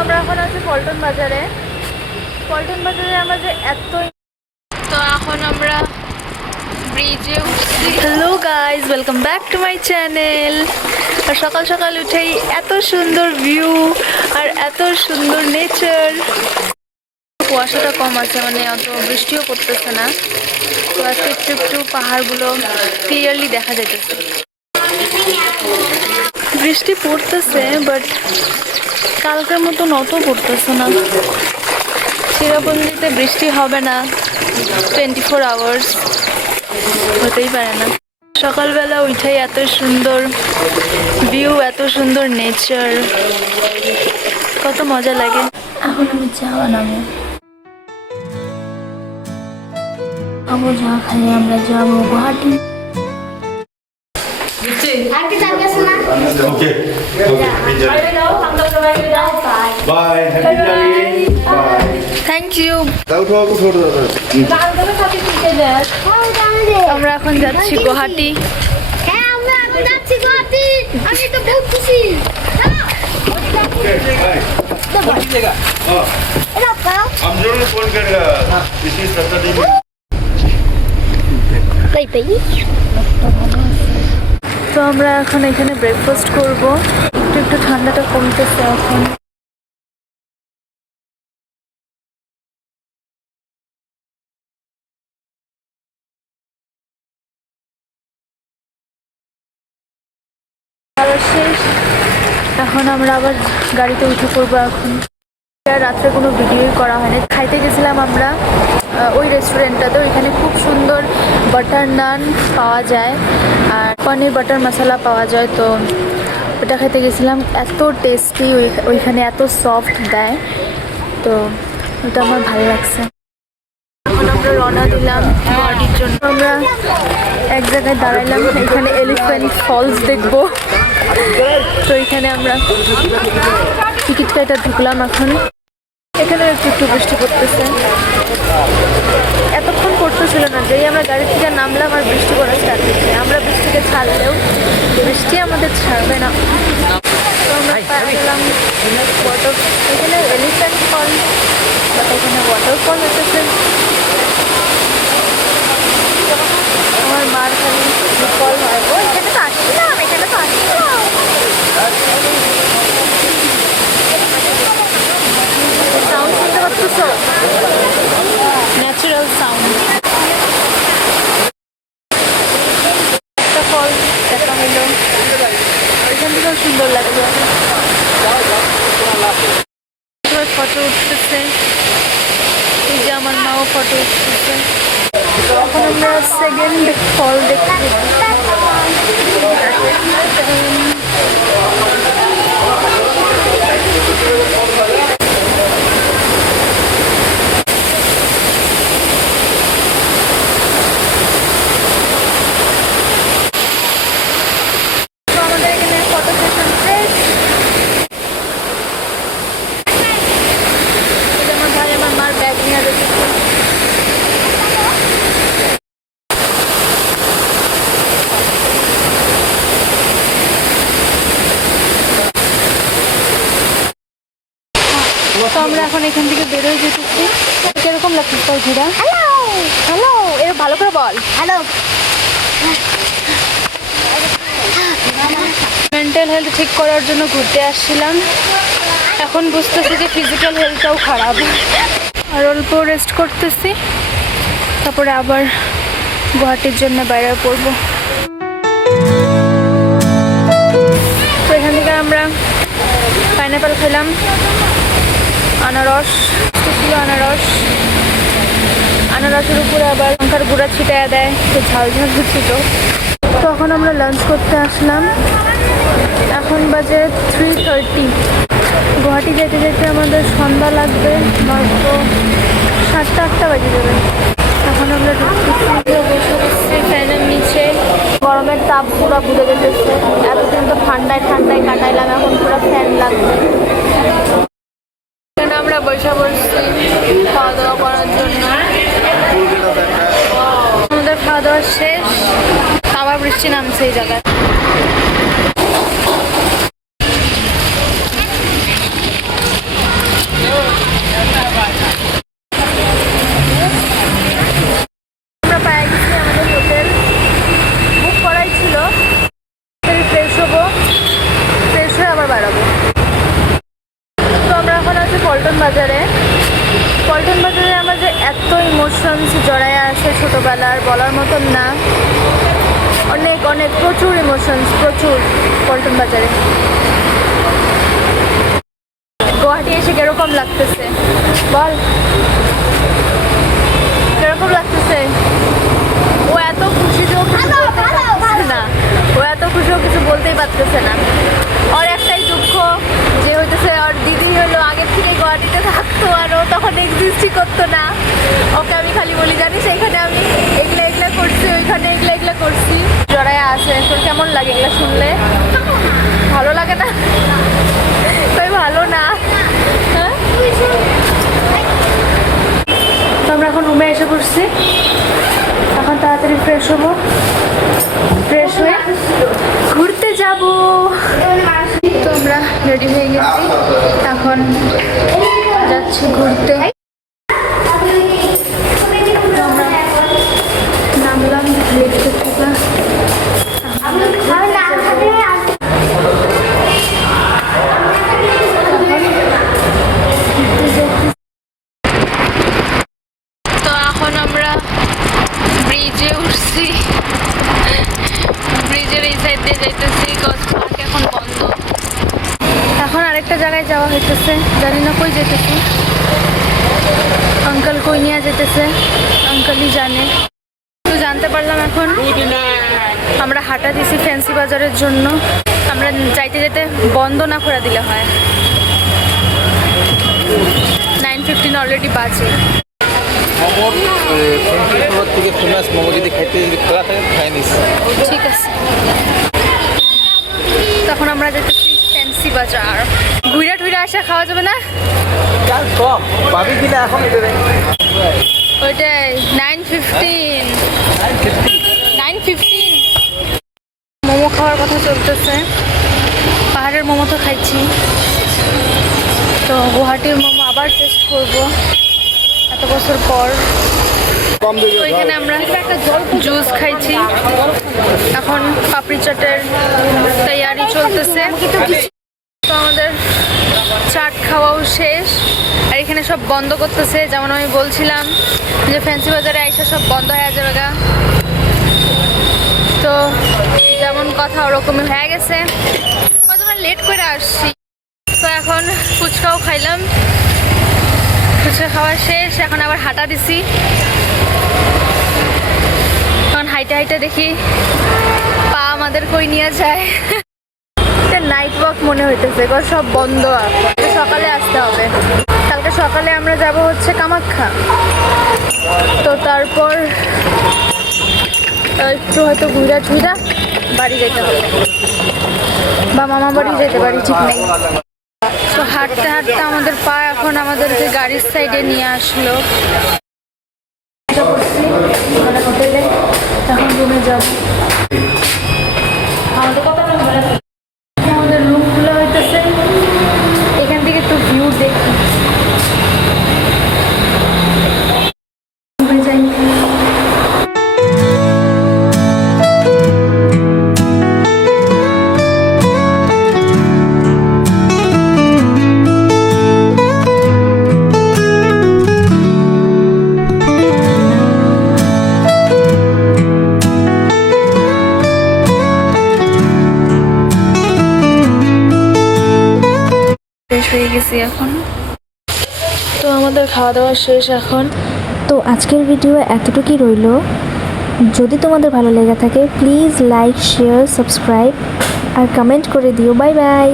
আমরা এখন আছি পল্টন বাজারে। পল্টন বাজারে আমাদের এতই, তো এখন আমরা ব্রিজে উঠছি। Hello guys, welcome back to my channel. আর সকাল সকাল উঠেই এত সুন্দর ভিউ আর এত সুন্দর নেচার। কুয়াশাটা কম আছে, মানে অত বৃষ্টিও পড়তেছে না, তো আজকে একটু একটু পাহাড়গুলো ক্লিয়ারলি দেখা যাইতেছে। বৃষ্টি পড়তেছে বাট কালকের মতন অত পড়তেছে না। চিরাপল্লিতে বৃষ্টি হবে না 24 আওয়ার্স, হতেই পারে না। সকালবেলা উঠাই এত সুন্দর ভিউ, এত সুন্দর নেচার, কত মজা লাগে। এখন আমি চা বানাবো, খাবো চা, খাই আমরা যাবো গুয়াহাটি। Thank you. আমরা এখন যাচ্ছি গুয়াহাটি। আমি তো বহুত খুশি। তো আমরা এখন এখানে ব্রেকফাস্ট করব। একটু একটু ঠান্ডাটা কমতেছে এখন। শেষ, এখন আমরা আবার গাড়িতে উঠে পড়বো। এখন রাত্রে কোনো ভিডিওই করা হয়নি। খাইতে গেছিলাম আমরা ওই রেস্টুরেন্টটাতে, ওইখানে খুব সুন্দর বাটার নান পাওয়া যায় আর পনির বাটার মশলা পাওয়া যায়, তো ওটা খেতে গেছিলাম। এত টেস্টি, ওইখানে এত সফট দেয়, তো ওটা আমার ভালো লাগছে। এখন আমরা রওনা দিলাম গুয়াহাটির জন্য। আমরা এক জায়গায় দাঁড়াইলাম, এখানে এলিফ্যান্ট ফলস দেখবো, তো এখানে আমরা টিকিট কেটে ঢুকলাম। এখন এখানে একটু একটু বৃষ্টি পড়তেছে, এতক্ষণ পড়তেছিল না। যেই আমরা গাড়ি থেকে নামলাম আর বৃষ্টি পড়া স্টার্ট হচ্ছে। আমরা বৃষ্টিকে ছাড়লেও বৃষ্টি আমাদের ছাড়বে না। তো আমরা গেলাম ওয়াটার, এখানে এলিফ্যান্ট ফল, এখানে ওয়াটারফল হতেছে। আমার মার খালি ফল হয়, ও এখানে তো আসছিলাম, এখানে তো আসছিলাম। সাউন্ড শুনতে পাচ্ছ? Natural sound. একটা ফল দেখা হইল, এখান থেকেও সুন্দর লাগলো। সবাই ফটো উঠতেছে, এই যে আমার মাও ফটো উঠতেছে। এখন আমরা সেকেন্ড ফল দেখতে তো আমরা এখন এখান থেকে বেরোয় যেতেছি। কিরকম লাগছে তোর ঘোরা? হ্যালো হ্যালো, এর ভালো করে বল হ্যালো। মেন্টাল হেলথ ঠিক করার জন্য ঘুরতে আসছিলাম, এখন বুঝতেছি যে ফিজিক্যাল হেলথটাও খারাপ। আর অল্প রেস্ট করতেছি, তারপরে আবার গুয়াহাটির জন্য বাইরে পড়বো। তো এখান থেকে আমরা পাইনাপেল খেলাম, আনারস ছিল, আনারসের উপরে আবার লঙ্কার গুঁড়া ছিটায় দেয়, তো ঝাল ঝাল ছিল। তখন আমরা লাঞ্চ করতে আসলাম। এখন বাজে 3:30। গুয়াহাটি যেতে যেতে আমাদের সন্ধ্যা লাগবে, নয়তো 7টা-8টা বাজে যাবে। এখন আমরা বসে বসছি ফ্যানের নিচে, গরমের তাপ পুরো বুঝে গেছে। এতদিন তো ঠান্ডায় কাটাইলাম, এখন পুরো ফ্যান লাগবে। আমরা বসে বসছি খাওয়া দাওয়া করার জন্য। আমাদের খাওয়া দাওয়া শেষ, আবার বৃষ্টি নামছে এই জায়গায়। বাজারে। পল্টন বাজারে আমার যে এত ইমোশনস জড়ায় আছে ছোটোবেলার, বলার মতন না। অনেক অনেক প্রচুর ইমোশনস, প্রচুর পল্টন বাজারে। গুয়াহাটি এসে কিরকম লাগতেছে বল, কিরকম লাগতেছে? ও এত খুশি যে ও কিছু বলতে পারতেছে না, ও এত খুশি ও কিছু বলতেই পারতেছে না। ওর একটাই দুঃখ যে হইতেছে ওর দিদি হলো আগের থেকে গুয়াহাটিতে থাকতো আর ও তখন এক্সিস্টই করতো না। ওকে আমি খালি বলি জানিস এখানে আমি এগুলা এগুলা করছি, ওইখানে এগুলা এগুলা করছি। জড়ায় আসে, তোর কেমন লাগে এগুলা শুনলে? ভালো লাগে না? তাই ভালো না। হ্যাঁ, তো আমরা এখন রুমে এসে পড়ছি। এখন তাড়াতাড়ি ফ্রেশ হবো, ফ্রেশ হয়ে ঘুরতে যাব। তো আমরা রেডি হয়ে গেছি, এখন যাচ্ছি ঘুরতে। তো আমরা নামলাম লিফটে থেকে। তো এখন আমরা ব্রিজে উঠছি, ব্রিজের এই সাইড দিয়ে যাইতেছি। পার্ক এখন বন্ধ। এখন আরেকটা জায়গায় যাওয়া হইতেছে, জানি না কই যেতেছি। আঙ্কেল কই নিয়ে যেতেছে আঙ্কেলই জানে। তো জানতে পারলাম এখন আমরা হাঁটা দিছি ফ্যান্সি বাজারের জন্য। আমরা যাইতে যেতে বন্ধ না করে দিলে হয়। 9:15 অলরেডি বাজে। থেকে ফেমাস মোমো যদি খাইতে যদি খোলা থাকে খাই নিস। ঠিক আছে, তখন আমরা যেতেছি ফ্যান্সি বাজার। ঘুরা টুইরা আসা খাওয়া যাবে না? কম পাবি কিনা এখন? ওইটাই 9:15 মোমো খাওয়ার কথা চলতেছে। পাহাড়ের মোমো তো খাইছি, তো গুয়াহাটির মোমো আবার টেস্ট করব এত বছর পর। তো এখানে আমরা জুস খাইছি, এখন পাপড়ি চাটের তৈয়ারি চলতেছে। তো আমাদের চাট খাওয়াও শেষ, আর এখানে সব বন্ধ করতেছে। যেমন আমি বলছিলাম যে ফ্যান্সি বাজারে আইসা সব বন্ধ হয়ে যাবে গা। তো যেমন কথা ওরকমই হয়ে গেছে, আমরা লেট করে আসছি। তো এখন ফুচকাও খাইলাম, ফুচকা খাওয়া শেষ। এখন আবার হাঁটা দিছি। এখন হাইটে হাইটে দেখি পা আমাদের কই নিয়ে যায়। নাইট ওয়াক মনে হইতেছে, সব বন্ধ। এখন সকালে আসতে হবে। কালকে সকালে আমরা যাব হচ্ছে কামাখ্যা। তো তারপর একটু হয়তো ঘুরা ঠুইরা বাড়ি যেতে হবে, বা মামা বাড়ি যেতে পারি, ঠিক নেই। তো হাঁটতে হাঁটতে আমাদের পা এখন আমাদেরকে গাড়ির সাইডে নিয়ে আসলো। হোটেলে তখন রুমে যাব। আমাদের রুমগুলো হইতেছে এখান থেকে একটু ভিউ দেখি। হয়ে গেছি এখন। তো আমাদের খাওয়া দাওয়া শেষ এখন। তো আজকের ভিডিও এতটুকুই রইল। যদি তোমাদের ভালো লেগে থাকে প্লিজ লাইক, শেয়ার, সাবস্ক্রাইব আর কমেন্ট করে দিও। Bye by.